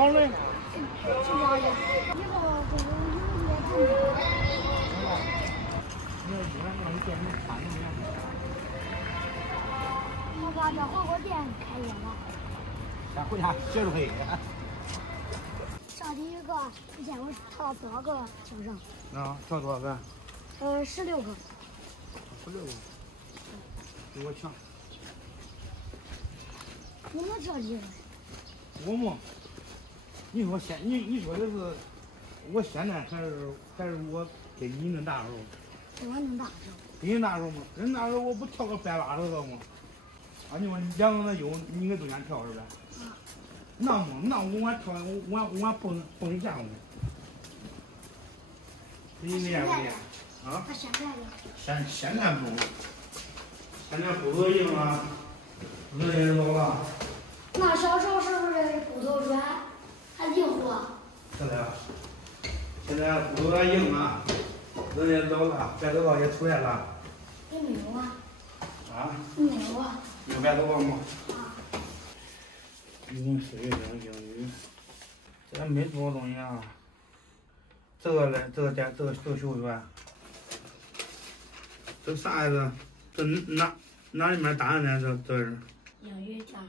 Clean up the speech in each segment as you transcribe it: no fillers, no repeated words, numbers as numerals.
王伦。是妈呀！以后这个有点你要一般让你店里看着没？我把这火锅店开业了。先回家学着会。上第一个，之前我淘多少个学生？啊，淘多少个？16个。16个，比我强。你们这里？我嘛，你说你说的是我现在还是我跟你恁大时候？跟我恁大时候。跟你那时候嘛，人那时候我不跳个180个吗？啊，你说2个那有，你给中间跳是呗？啊。那我跳，我蹦一下嘛。你练不练？啊？他现在呢？现在不，现在骨头硬了，人也老了。那小时候是不是骨头软，还灵活？是的，现在骨头也硬了，人也老了，白头发也出来了。你没有啊？啊？你没有啊？有白头发吗？啊。英式英语，这没多少东西啊。这个嘞，这个学会吧？这啥意思？这哪里面答案呢？这是。英语讲。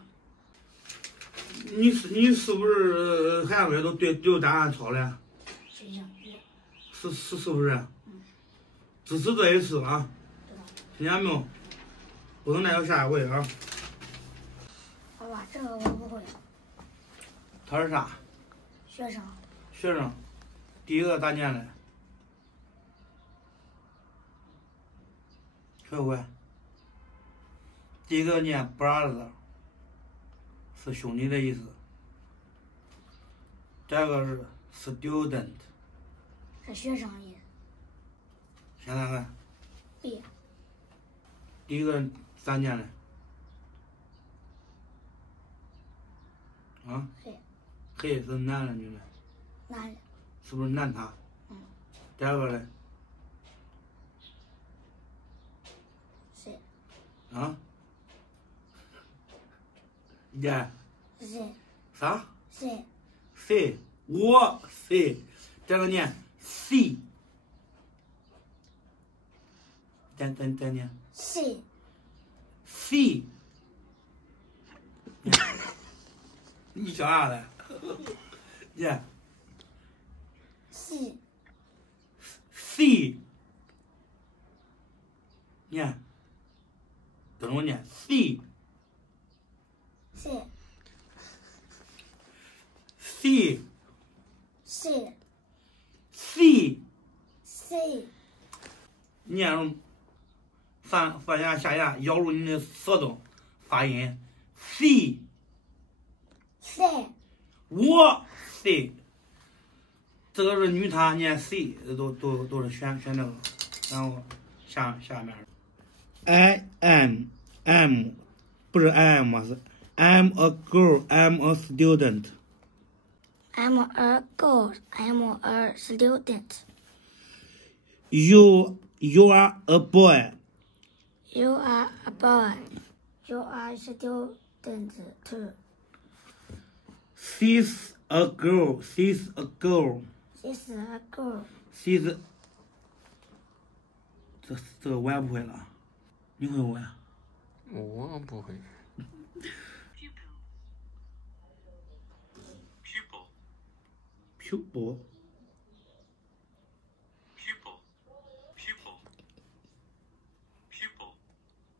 你是不是韩文都对答案抄了？是英语。是不是？嗯。支持这一次啊！听见没有？不能再有下一回啊！好吧，这个我不会。他是啥？学生。学生。第一个咋念嘞？会不会？第一个念 brother， 是兄弟的意思。第二个是 student， 是学生意思。现在看。B。第一个咋念嘞？啊？黑是男的女的？男的。是不是男他？嗯。第二个嘞？谁？啊？耶？谁？啥？谁？谁？我谁？第二个念 C。再念。谁 ？C。你笑啥嘞？耶。C。C。念。跟着我念 C。谁 C。谁 C。谁念入上牙下牙，咬入你的舌头，发音 C。谁我 C。这个是女她念 C， 都是选这个，然后下面 I am 不是 I am 是 I'm a girl, I'm a student. I'm a girl. I'm a student. You are a boy. You are a boy. You are a student too. She's a girl. She's a girl. She's a girl. She's 这个我也不会了，你会不会？我不会。Pupil.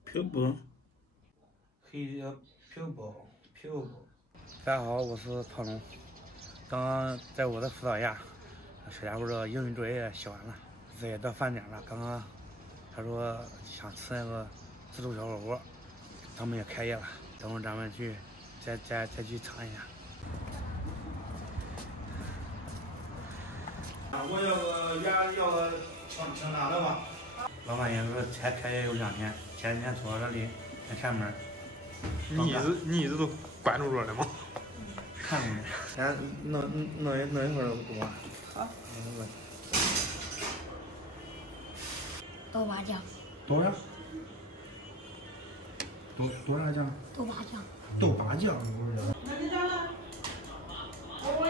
Pupil. He's a pupil. 大家好，我是陶龙。刚刚在我的辅导下，这家伙这英语作业写完了，这也到饭点了。刚刚他说想吃那个自助小火锅，他们也开业了，等会儿咱们去再去尝一下。我要个清汤的吧。老板也是才开业有2天，前2天说这里在前面。你一直都关注着的吗？看着呢。先弄一会儿多。好。豆瓣酱。多少？多少酱？豆瓣酱。豆瓣酱。我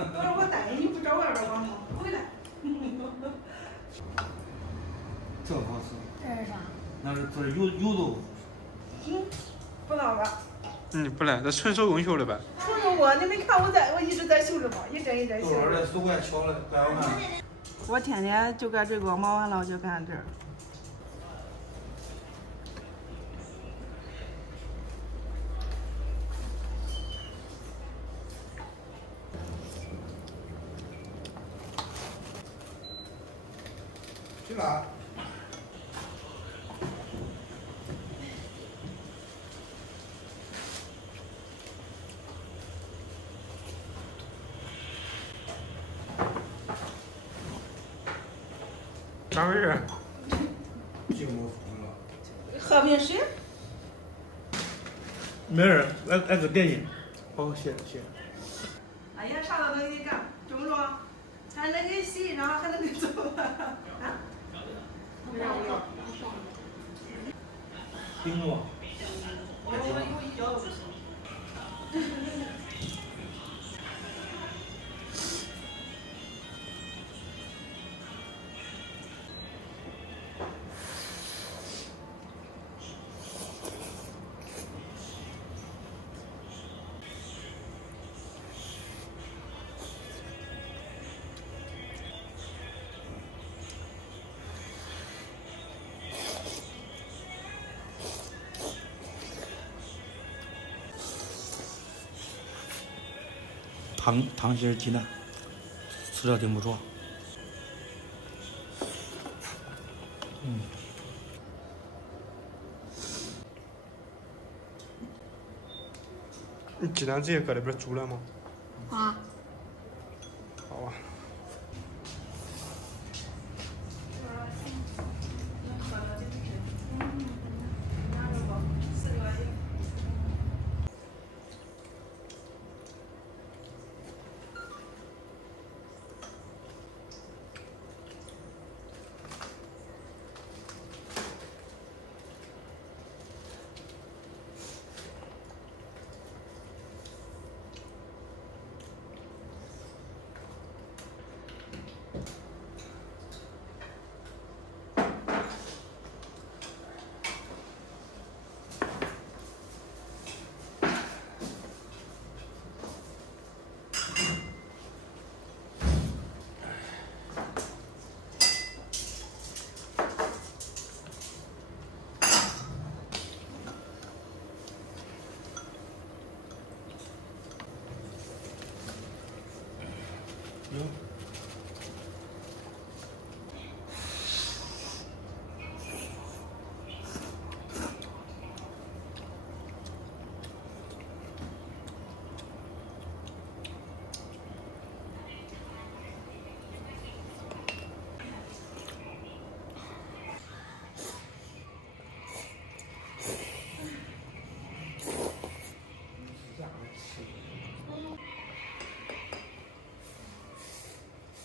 我说我带你，你不找外边玩吗？回来。这好吃。这是啥？那是这是油豆腐。不闹了。不来，这纯手工学的呗。瞅瞅我，你没看我一直在修着吗？一针一针修。豆儿的手怪巧了，怪好看。我天天就干这个，忙完了就干这儿。去哪？咋回事？寂寞疯了。喝瓶水。没事，来个点心。好，谢谢。哎呀，啥都能给你干，中不中？还能给洗，然后还能给做。啊？不要不要。行不？我有一脚都不行。汤心鸡蛋，吃着挺不错。你鸡蛋直接搁里边煮了吗？啊。好啊。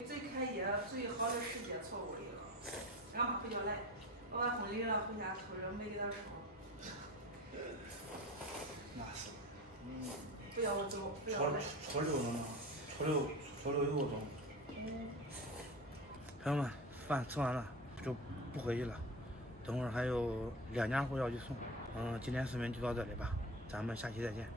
最开业最好的时间错过一个，俺妈不叫来，我把婚礼了回家偷着没给她说。那是。不要我走，不要来。初六了嘛，初六有个钟。朋友们，饭吃完了就不回去了，等会儿还有2家伙要去送。今天视频就到这里吧，咱们下期再见。